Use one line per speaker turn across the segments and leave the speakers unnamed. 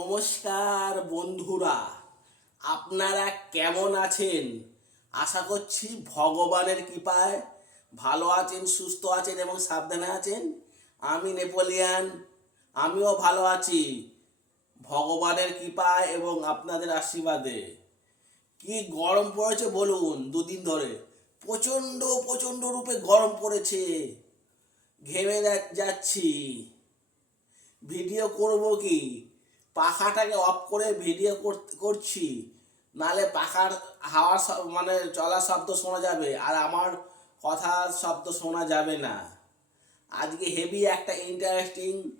নমস্কার বন্ধুরা, আপনারা কেমন আছেন? আশা করছি ভগবানের কৃপায় ভালো আছেন, সুস্থ আছেন এবং সাবধানে আছেন। আমি নেপোলিয়ান, আমিও ভালো আছি। ভগবানের কৃপায় এবং আপনাদের আশীর্বাদে। কি গরম পড়েছে বলুন দুদিন ধরে। প্রচণ্ড প্রচণ্ড রূপে গরম পড়েছে। ঘেমে যাচ্ছি। ভিডিও করব কি? পাখাটাকে অফ করে ভিডিও কর- করছি। নালে পাখার হাওয়ার মানে চলার শব্দ শোনা যাবে, আর আমার কথার শব্দ শোনা যাবে না। আজকে হেভি একটা ইন্টারেস্টিং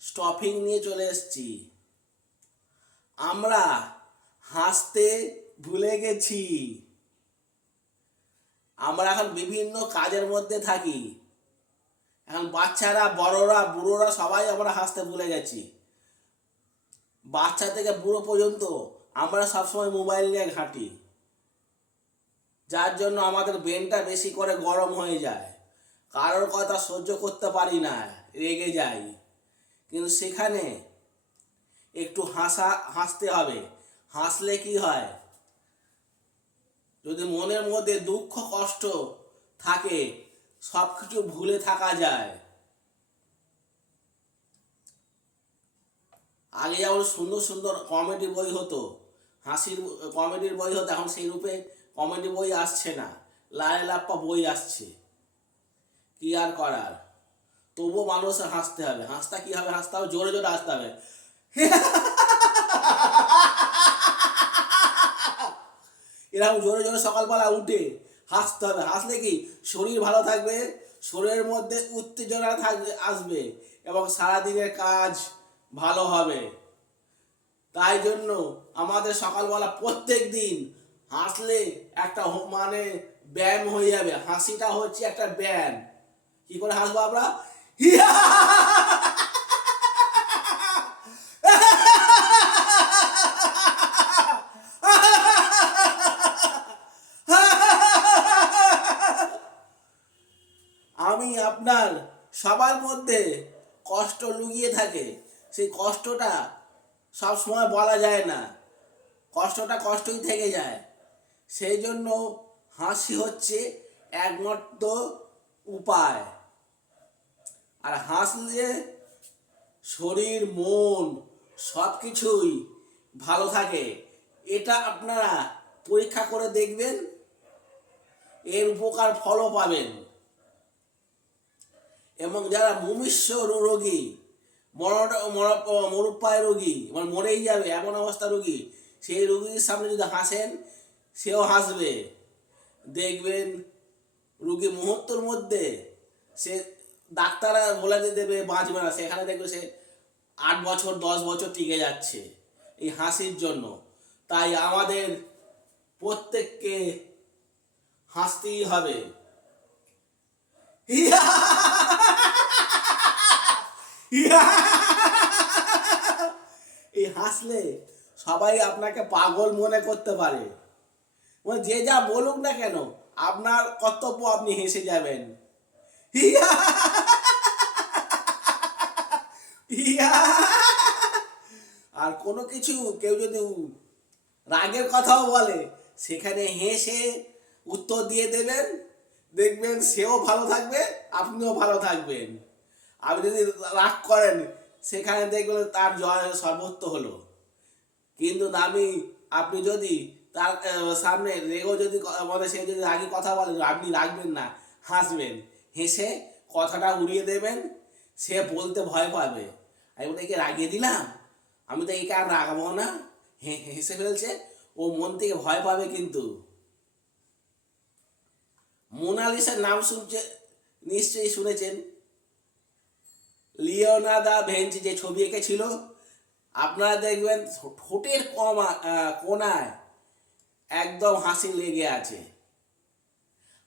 স্টপিং নিয়ে চলে এসেছি। আমরা হাসতে ভুলে গেছি। আমরা এখন বিভিন্ন কাজের মধ্যে থাকি। এখন বাচ্চারা, বড়রা, বুড়োরা সবাই আমরা হাসতে ভুলে গেছি। বাচ্চা থেকে বুড়ো পর্যন্ত আমরা সবসময় মোবাইল নিয়ে ঘাঁটি। যার জন্য আমাদের ব্রেনটা বেশি করে গরম হয়ে যায়। কারোর কথা সহ্য করতে পারি না, রেগে যাই। কিন্তু সেখানে একটু হাসা, হাসতে হবে। হাসলে কি হয়? যদি মনের মধ্যে দুঃখ, কষ্ট থাকে সব কিছু ভুলে থাকা যায়। আগে যেমন সুন্দর সুন্দর কমেডি বই হতো, হাসির কমেডির বই হতো, এখন সেই রূপে কমেডি বই আসছে না। লালে লাপ্পা বই আসছে। কি আর করার? তবুও মানুষের হাসতে হবে। হাসতা কি হবে? হাসতে হবে, জোরে জোরে হাসতে হবে। এরকম জোরে জোরে সকালবেলা উঠে হাসতে হবে। হাসলে কি? শরীর ভালো থাকবে, শরীরের মধ্যে উত্তেজনা থাকবে, আসবে এবং সারাদিনের কাজ ভালো হবে। তাই জন্য আমাদের সকালবেলা প্রত্যেক দিন হাসলে একটা মানে ব্যায়াম হয়ে যাবে। হাসিটা হচ্ছে একটা ব্যায়াম। কি করে হাসবো আমরা? আমি আপনার সবার মধ্যে কষ্ট লুকিয়ে থাকে। সেই কষ্টটা সব সময় বলা যায় না। কষ্টটা কষ্টই থেকে যায়। সেই জন্য হাসি হচ্ছে একমাত্র উপায়। আর হাসলে শরীর, মন সব কিছুই ভালো থাকে। এটা আপনারা পরীক্ষা করে দেখবেন। এর উপকার ফলও পাবেন। এবং যারা মুমিষ্য রোগী মরুপায় রোগী মানে মরেই যাবে, এমন অবস্থা রোগী। সেই রোগীর সামনে যদি হাসেন, সেও হাসবে। দেখবেন রুগী মুহূর্তের মধ্যে সে ডাক্তাররা বলে দেবে, বাঁচবে না। সেখানে দেখবে সে আট বছর, দশ বছর টিকে যাচ্ছে এই হাসির জন্য। তাই আমাদের প্রত্যেককে হাসতেই হবে। এই হাসলে সবাই আপনাকে পাগল মনে করতে পারে। মানে যে যা বলুক না কেন, আপনার কর্তব্য আপনি হেসে যাবেন! আর কোনো কিছু কেউ যদি রাগের কথাও বলে, সেখানে হেসে উত্তর দিয়ে দেবেন। দেখবেন সেও ভালো থাকবে, আপনিও ভালো থাকবেন। আপনি যদি রাগ করেন, সেখানে দেখবেন তার জয় সর্বত্র হলো। কিন্তু আমি আপনি যদি তার সামনে রেগো যদি মানে সে যদি রাগি কথা বলে, আপনি রাখবেন না, হাসবেন। হেসে কথাটা উড়িয়ে দেবেন, সে বলতে ভয় পাবে। আমি বলি একে রাগিয়ে দিলাম? আমি তো একে আর রাগাবো না। হেসে ফেলছে, ও মন থেকে ভয় পাবে কিন্তু। মোনালিসার নাম শুনছে, নিশ্চয়ই শুনেছেন। লিওনাদা ভেঞ্চি যে ছবি এঁকেছিল, আপনারা দেখবেন ঠোঁটের কমা কোনায় একদম হাসি লেগে আছে।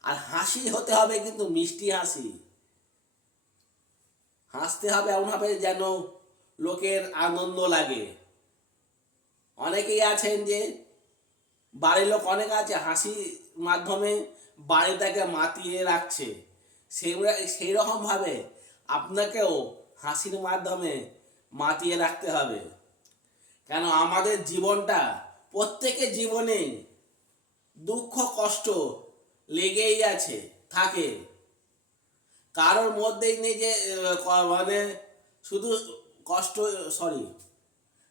আর হাসি হতে হবে কিন্তু মিষ্টি হাসি। হাসতে হবে এমনভাবে যেন লোকের আনন্দ লাগে। অনেকেই আছেন যে, বাড়ির লোক অনেক আছে, হাসি মাধ্যমে বাড়িটাকে মাতিয়ে রাখছে। সেই সেই রকমভাবে আপনাকেও হাসির মাধ্যমে মাতিয়ে রাখতে হবে। কেন আমাদের জীবনটা প্রত্যেকের জীবনে দুঃখ, কষ্ট লেগেই আছে, থাকে। কারোর মধ্যেই নেই যে মানে শুধু কষ্ট সরি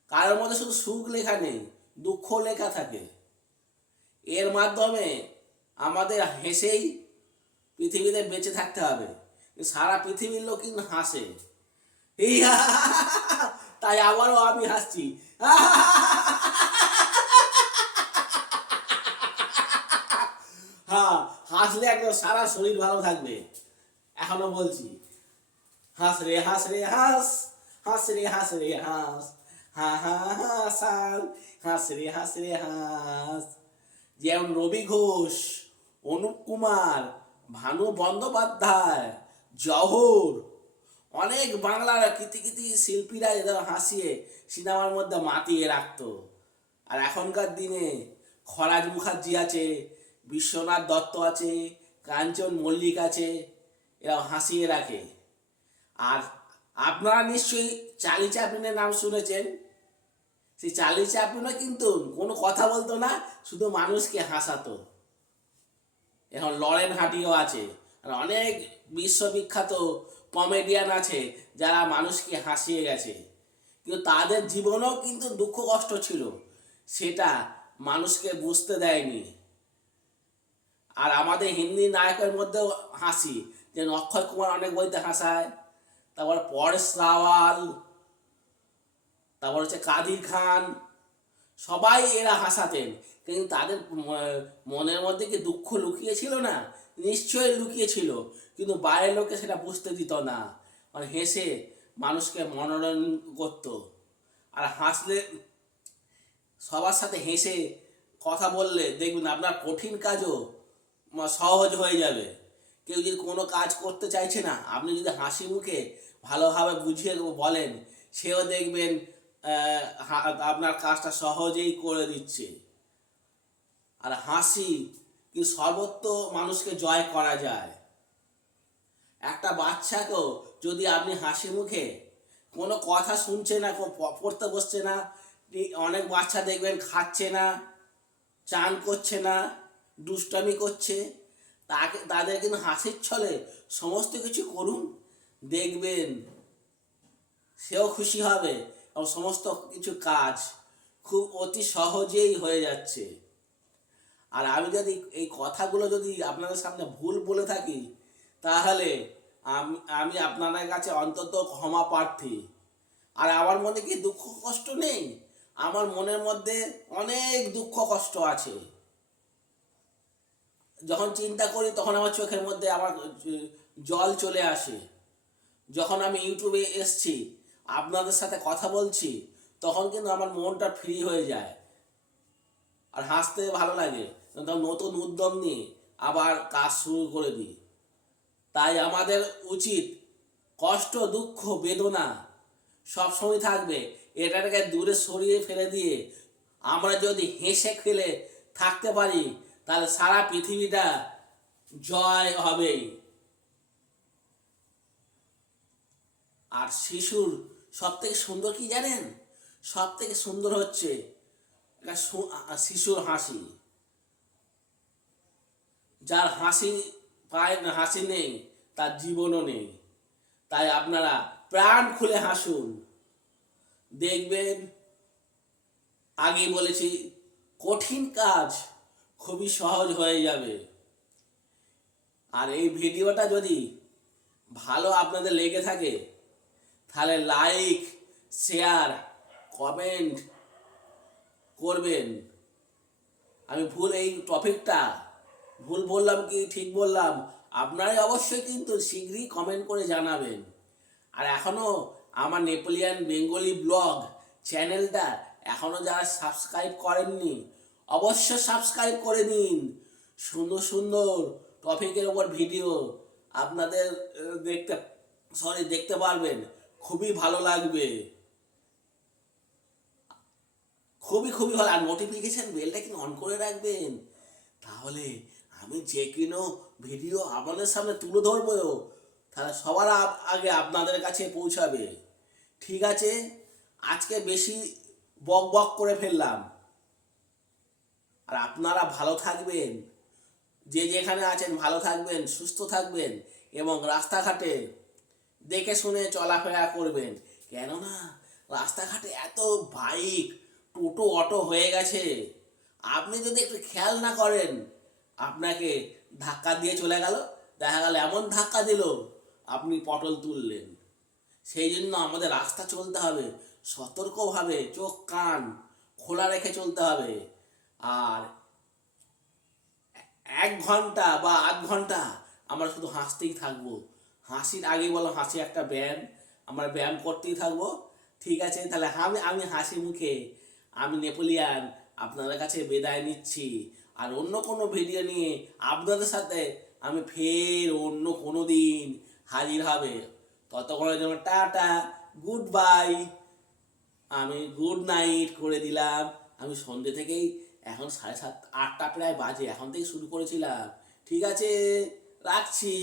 কারোর মধ্যে শুধু সুখ লেখা নেই, দুঃখ লেখা থাকে। এর মাধ্যমে আমাদের হেসেই পৃথিবীতে বেঁচে থাকতে হবে। সারা পৃথিবীর লোক কিন্তু হাসে। তাই আবারও আমি হাসছি। হ্যাঁ হাসলে একদম সারা শরীর ভালো থাকবে। এখনও বলছি, হাস রে হাস রে, হাস হাস রে হাস রে, হাস হা হা, হাসান, হাস রে হাস রে, হাস। যেমন রবি ঘোষ, অনুপ কুমার, ভানু বন্দ্যোপাধ্যায় জহর। অনেক বাংলার কৃতি শিল্পীরা এদের হাসিয়ে সিনেমার মধ্যে মাতিয়ে রাখতো। আর এখনকার দিনে খরাজ মুখার্জি আছে, বিশ্বনাথ দত্ত আছে, কাঞ্চন মল্লিক আছে এরা হাসিয়ে রাখে। আর আপনারা নিশ্চয়ই চার্লি চ্যাপলিনের নাম শুনেছেন? সেই চার্লি চ্যাপলিনও কিন্তু কোনো কথা বলতো না, শুধু মানুষকে হাসাতো। এখন লরেন হাটিও আছে। অনেক বিশ্ববিখ্যাত কমেডিয়ান আছে যারা মানুষকে হাসিয়ে গেছে। কিন্তু তাদের জীবনেও কিন্তু দুঃখ কষ্ট ছিল। সেটা মানুষকে বুঝতে দেয়নি। আর আমাদের হিন্দি নায়কের মধ্যেও হাসি। যে অক্ষয় কুমার অনেক বইতে হাসায়। তারপর পরেশ রাওয়াল। তারপর হচ্ছে কাদির খান। সবাই এরা হাসাতেন। কিন্তু তাদের মনের মধ্যে কি দুঃখ লুকিয়ে ছিল না? নিশ্চয়ই লুকিয়ে ছিল, কিন্তু বাইরের লোকে সেটা বুঝতে দিত না। মানে হেসে মানুষকে মনোরঞ্জন করত। আর হাসলে, সবার সাথে হেসে কথা বললে দেখবেন আপনার কঠিন কাজও সহজ হয়ে যাবে। কেউ যদি কোনো কাজ করতে চাইছে না, আপনি যদি হাসি মুখে ভালোভাবে বুঝিয়ে বলেন, সেও দেখবেন আপনার কাজটা সহজেই করে দিচ্ছে। আর হাসি কি সর্বত্র মানুষকে জয় করা যায়। একটা বাচ্চাকেও যদি আপনি হাসি মুখে কোনো কথা শুনছে না পড়তে বসছে না, অনেক বাচ্চা দেখবেন খাচ্ছে না, চান করছে না, দুষ্টামি করছে, তাকে, তাদের কিন্তু হাসির ছলে সমস্ত কিছু করুন, দেখবেন সেও খুশি হবে এবং সমস্ত কিছু কাজ খুব অতি সহজেই হয়ে যাচ্ছে। আর আমি যদি এই কথাগুলো যদি আপনাদের সামনে ভুল বলে থাকি, তাহলে আমি আমি আপনাদের কাছে অন্তত ক্ষমা প্রার্থী। আর আমার মনে কি দুঃখ কষ্ট নেই? আমার মনের মধ্যে অনেক দুঃখ কষ্ট আছে। যখন চিন্তা করি, তখন আমার চোখের মধ্যে আমার জল চলে আসে। যখন আমি ইউটিউবে এসছি, আপনাদের সাথে কথা বলছি, তখন কিন্তু আমার মনটা ফ্রি হয়ে যায়। আর হাসতে ভালো লাগে। নতুন উদ্যম নিয়ে আবার কাজ শুরু করে দিই তাই আমাদের উচিত কষ্ট, দুঃখ, বেদনা সবসময় থাকবে। এটাকে দূরে সরিয়ে ফেলে দিয়ে আমরা যদি হেসে খেলে থাকতে পারি, তাহলে সারা পৃথিবীটা জয় হবেই। আর শিশুর সব থেকে সুন্দর কি জানেন? সব থেকে সুন্দর হচ্ছে শিশুর হাসি। যার হাসি পায় না হাসি নেই, তার জীবনও নেই। তাই আপনারা প্রাণ খুলে হাসুন। দেখবেন, আগে বলেছি, কঠিন কাজ খুবই সহজ হয়ে যাবে। আর এই ভিডিওটা যদি ভালো আপনাদের লেগে থাকে, তাহলে লাইক, শেয়ার, কমেন্ট করবেন। আমি ভুল এই টপিকটা ভুল বললাম কি, ঠিক বললাম। আপনারাই অবশ্যই কিন্তু শীঘ্রই কমেন্ট করে জানাবেন। আর এখনও আমার নেপোলিয়ান বেঙ্গলি ব্লগ চ্যানেলটা এখনও যারা সাবস্ক্রাইব করেননি অবশ্য সাবস্ক্রাইব করে নিন। সুন্দর সুন্দর টপিকের ওপর ভিডিও আপনাদের দেখতে সরি দেখতে পারবেন। খুবই ভালো লাগবে। খুবই খুবই ভালো। আর নোটিফিকেশন বেলটা কিন্তু অন করে রাখবেন? তাহলে আমি যে কোনো ভিডিও আপনাদের সামনে তুলে ধরবো তাহলে সবার আগে আপনাদের কাছে পৌঁছাবে। ঠিক আছে? আজকে বেশি বক বক করে ফেললাম। আর আপনারা ভালো থাকবেন। যে যেখানে আছেন ভালো থাকবেন, সুস্থ থাকবেন এবং রাস্তাঘাটে দেখে শুনে চলাফেরা করবেন। কেননা রাস্তাঘাটে এত বাইক, টোটো, অটো হয়ে গেছে। আপনি যদি একটু খেয়াল না করেন আপনাকে ধাক্কা দিয়ে চলে গেল। দেখা গেল এমন ধাক্কা দিল, আপনি পটল তুললেন। সেই জন্য আমাদের রাস্তা চলতে হবে, সতর্কভাবে চোখ, কান খোলা রেখে চলতে হবে। আর এক ঘণ্টা বা আধ ঘণ্টা আমরা শুধু হাসতেই থাকব। হাসির আগে বলো, হাসি একটা ব্যায়াম। আমরা ব্যায়াম করতেই থাকব। ঠিক আছে, তাহলে আমি আমি হাসি মুখে আমি নেপোলিয়ান আপনাদের কাছে বিদায় নিচ্ছি। আর অন্য কোনো ভিডিও নিয়ে আপনাদের সাথে আমি ফের অন্য কোনো দিন হাজির হবে। ততক্ষণের জন্য টাটা গুড বাই আমি গুড নাইট করে দিলাম। আমি সন্ধ্যে থেকেই এখন সাড়ে সাত, আটটা প্রায় বাজে, এখন থেকে শুরু করেছিলাম। ঠিক আছে, রাখছি।